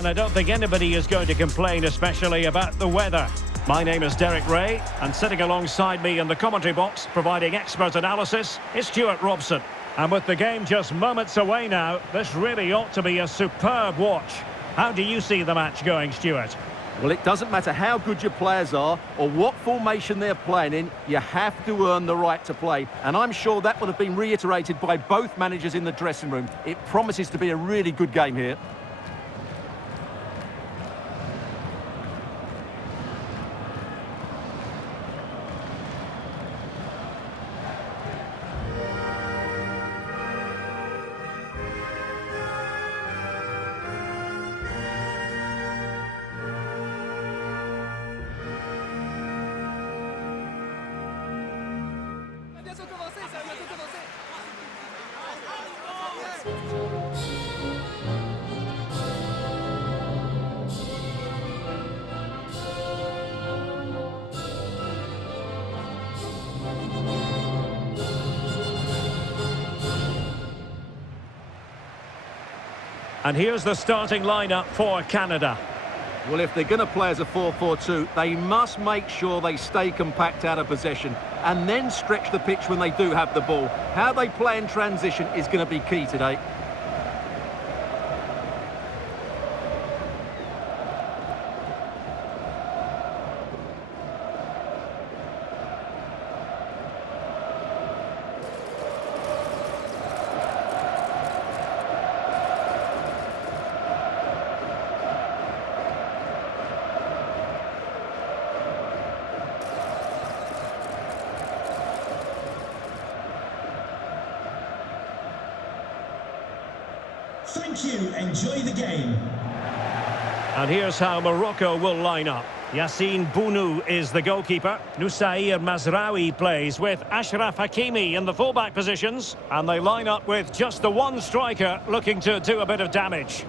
And I don't think anybody is going to complain, especially about the weather. My name is Derek Ray, and sitting alongside me in the commentary box, providing expert analysis, is Stuart Robson. And with the game just moments away now, this really ought to be a superb watch. How do you see the match going, Stuart? Well, it doesn't matter how good your players are or what formation they're playing in, you have to earn the right to play. And I'm sure that will have been reiterated by both managers in the dressing room. It promises to be a really good game here. And here's the starting lineup for Canada. Well, if they're going to play as a 4-4-2, they must make sure they stay compact out of possession and then stretch the pitch when they do have the ball. How they play in transition is going to be key today. Thank you. Enjoy the game. And here's how Morocco will line up. Yassine Bounou is the goalkeeper. Nusair Mazraoui plays with Ashraf Hakimi in the fullback positions. And they line up with just the one striker looking to do a bit of damage.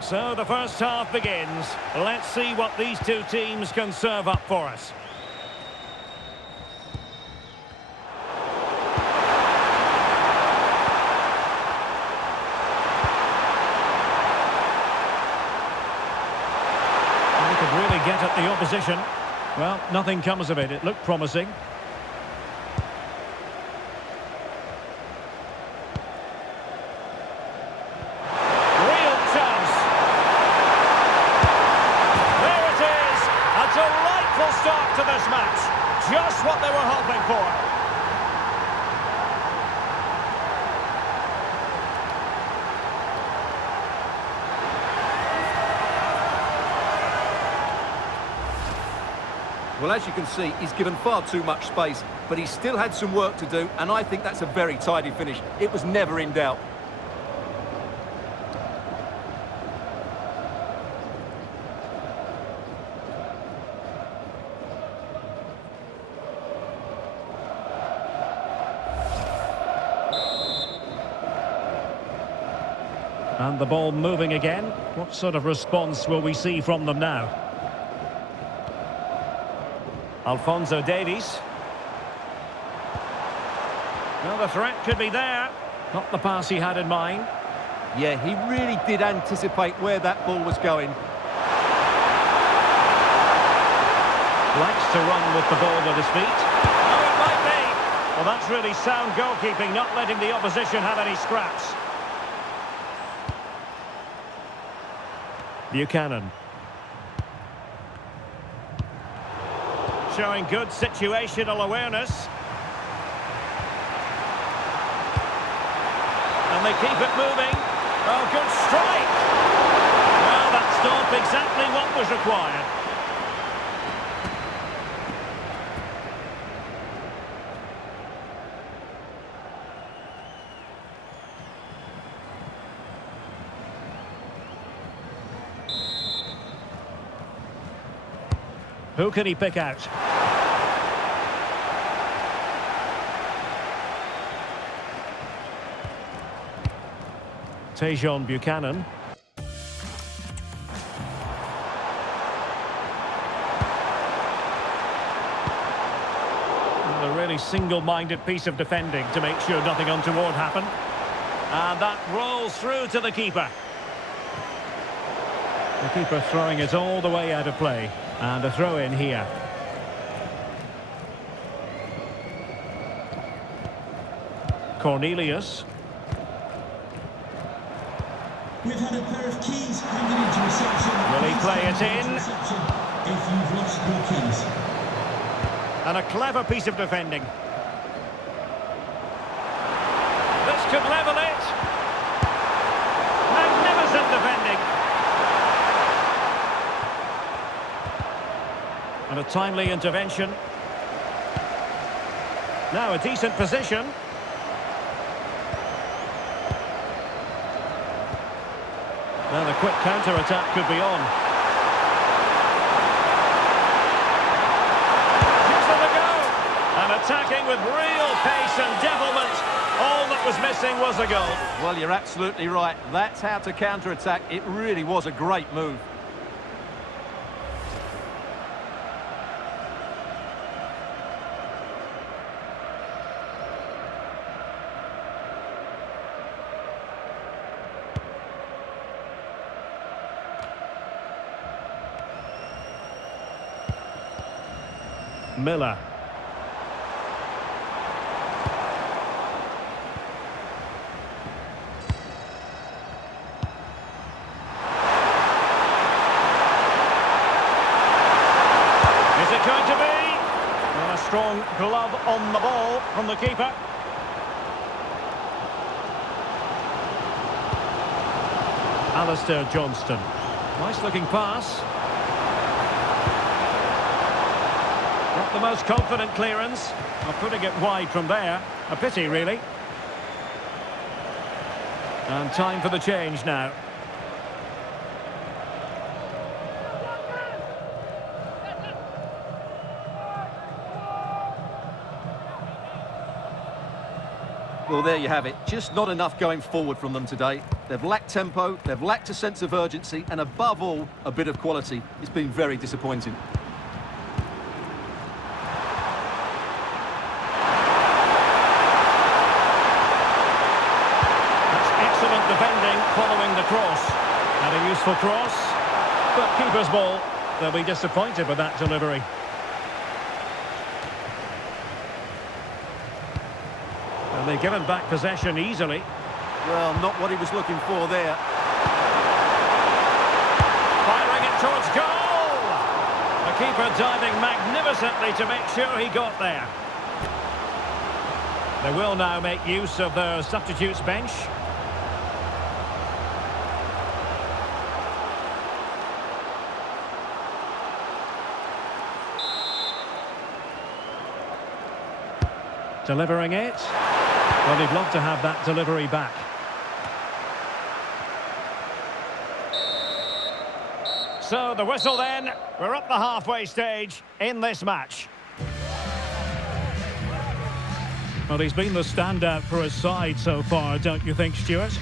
So the first half begins. Let's see what these two teams can serve up for us. They could really get at the opposition. Well, nothing comes of it. It looked promising. Start to this match. Just what they were hoping for. Well, as you can see, he's given far too much space, but he still had some work to do, and I think that's a very tidy finish. It was never in doubt. And the ball moving again. What sort of response will we see from them now? Alphonso Davies. Well, the threat could be there. Not the pass he had in mind. Yeah, he really did anticipate where that ball was going. Likes to run with the ball at his feet. Oh, it might be. Well, that's really sound goalkeeping, not letting the opposition have any scraps. Buchanan. Showing good situational awareness. And they keep it moving. Oh, good strike! Well, that stopped exactly what was required. Who can he pick out? Tejon Buchanan. A really single-minded piece of defending to make sure nothing untoward happened. And that rolls through to the keeper. The keeper throwing it all the way out of play. And a throw in here. Cornelius. We've had a pair of keys handed into reception. Will he play it in? If you've lost your keys. And a clever piece of defending. This could level it. Magnificent defending. And a timely intervention. Now a decent position. Now the quick counter-attack could be on. Gives them a go! And attacking with real pace and devilment. All that was missing was a goal. Well, you're absolutely right. That's how to counter-attack. It really was a great move. Miller. Is it going to be? Well, a strong glove on the ball from the keeper. Alistair Johnston. Nice looking pass. Not the most confident clearance. Well, putting it wide from there. A pity, really. And time for the change now. Well, there you have it. Just not enough going forward from them today. They've lacked tempo, they've lacked a sense of urgency, and above all, a bit of quality. It's been very disappointing. Excellent defending following the cross. And a useful cross. But keeper's ball. They'll be disappointed with that delivery. And they've given back possession easily. Well, not what he was looking for there. Firing it towards goal! The keeper diving magnificently to make sure he got there. They will now make use of their substitutes bench. Delivering it. Well, they'd love to have that delivery back. So the whistle then. We're up the halfway stage in this match. Well, he's been the standout for his side so far, don't you think, Stuart?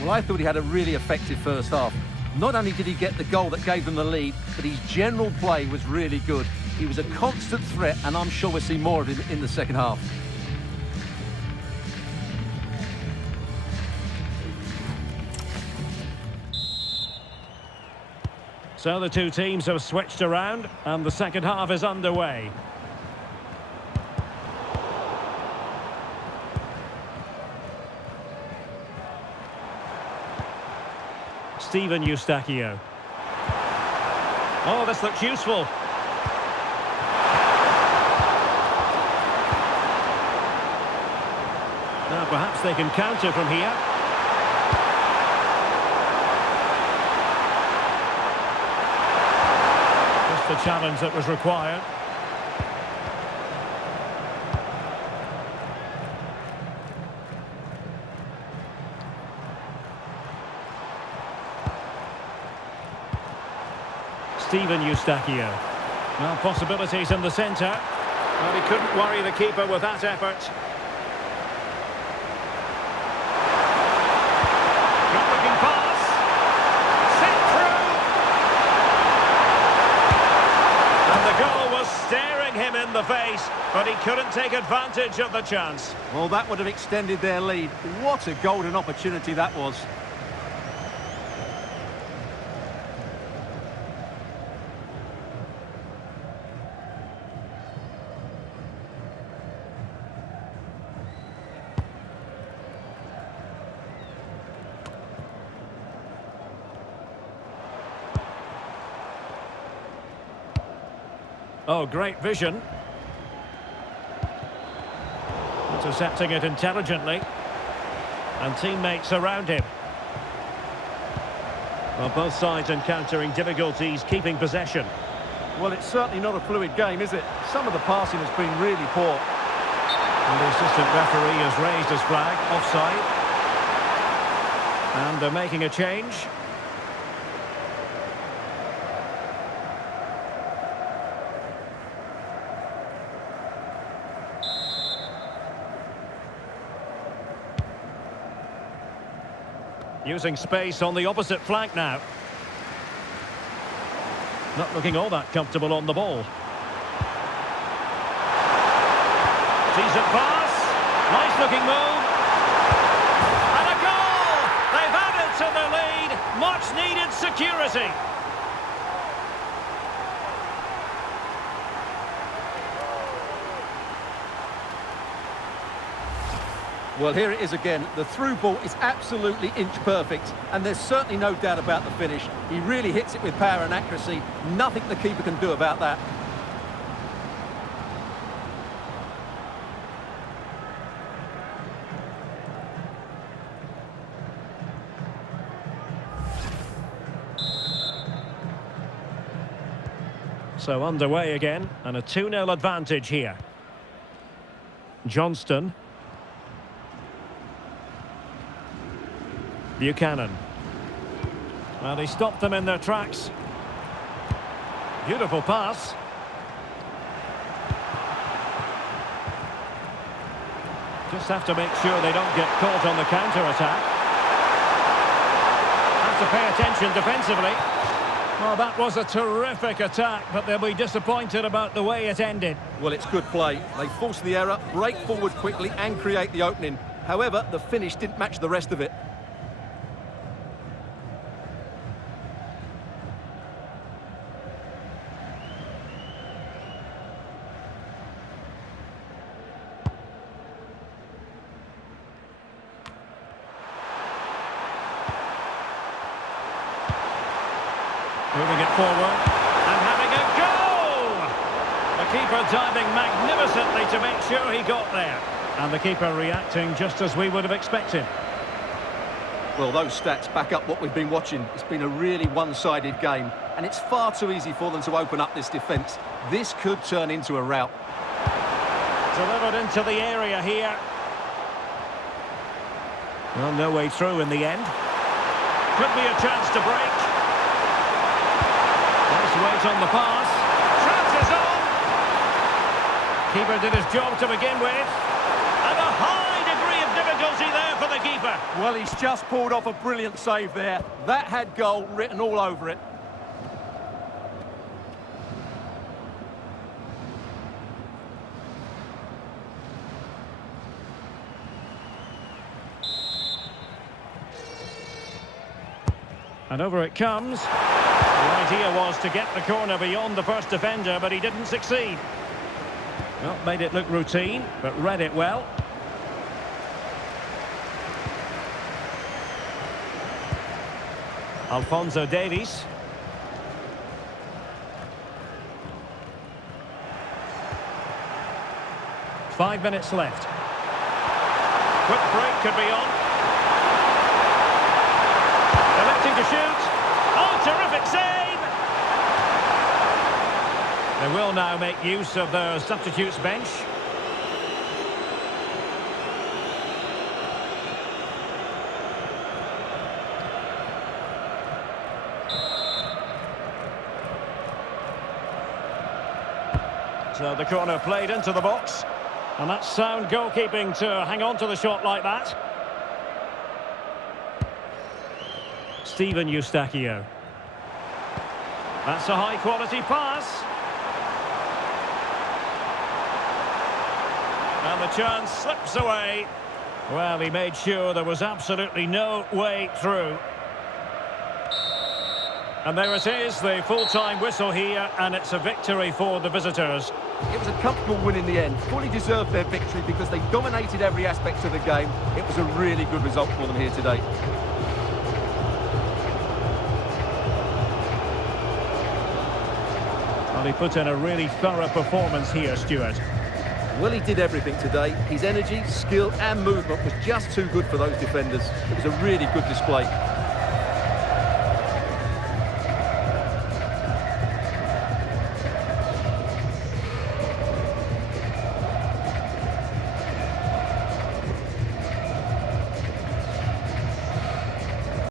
Well, I thought he had a really effective first half. Not only did he get the goal that gave them the lead, but his general play was really good. He was a constant threat, and I'm sure we'll see more of him in the second half. So the two teams have switched around, and the second half is underway. Steven Eustachio. Oh, this looks useful. Now perhaps they can counter from here. Just the challenge that was required. Steven Eustachio. Well, possibilities in the centre. Well, he couldn't worry the keeper with that effort. Got but he couldn't take advantage of the chance. Well, that would have extended their lead. What a golden opportunity that was. Oh, great vision. Intercepting it intelligently. And teammates around him. Well, both sides encountering difficulties keeping possession. Well, it's certainly not a fluid game, is it? Some of the passing has been really poor. And the assistant referee has raised his flag, offside. And they're making a change. Using space on the opposite flank now. Not looking all that comfortable on the ball. Decent pass. Nice looking move. And a goal! They've added to the lead. Much needed security. Well, here it is again. The through ball is absolutely inch perfect, and there's certainly no doubt about the finish. He really hits it with power and accuracy. Nothing the keeper can do about that. So underway again, and a 2-0 advantage here. Johnston. Buchanan. Well, he stopped them in their tracks. Beautiful pass. Just have to make sure they don't get caught on the counter-attack. Have to pay attention defensively. Well, that was a terrific attack, but they'll be disappointed about the way it ended. Well, it's good play. They force the error, break forward quickly and create the opening. However, the finish didn't match the rest of it. Moving it forward and having a go! The keeper diving magnificently to make sure he got there. And the keeper reacting just as we would have expected. Well, those stats back up what we've been watching. It's been a really one-sided game, and it's far too easy for them to open up this defence. This could turn into a rout. Delivered into the area here. Well, no way through in the end. Could be a chance to break. Nice weight on the pass. Chances on. Keeper did his job to begin with. And a high degree of difficulty there for the keeper. Well, he's just pulled off a brilliant save there. That had goal written all over it. And over it comes. The idea was to get the corner beyond the first defender, but he didn't succeed. Well, made it look routine, but read it well. Alphonso Davies. Five minutes left. Quick break could be on. Electing to shoot. Oh, terrific save! They will now make use of their substitutes bench. So the corner played into the box. And that's sound goalkeeping to hang on to the shot like that. Steven Eustachio. That's a high-quality pass. And the chance slips away. Well, he made sure there was absolutely no way through. And there it is, the full-time whistle here, and it's a victory for the visitors. It was a comfortable win in the end. Fully deserved their victory because they dominated every aspect of the game. It was a really good result for them here today. Well, he put in a really thorough performance here, Stuart. Well, he did everything today. His energy, skill and movement was just too good for those defenders. It was a really good display.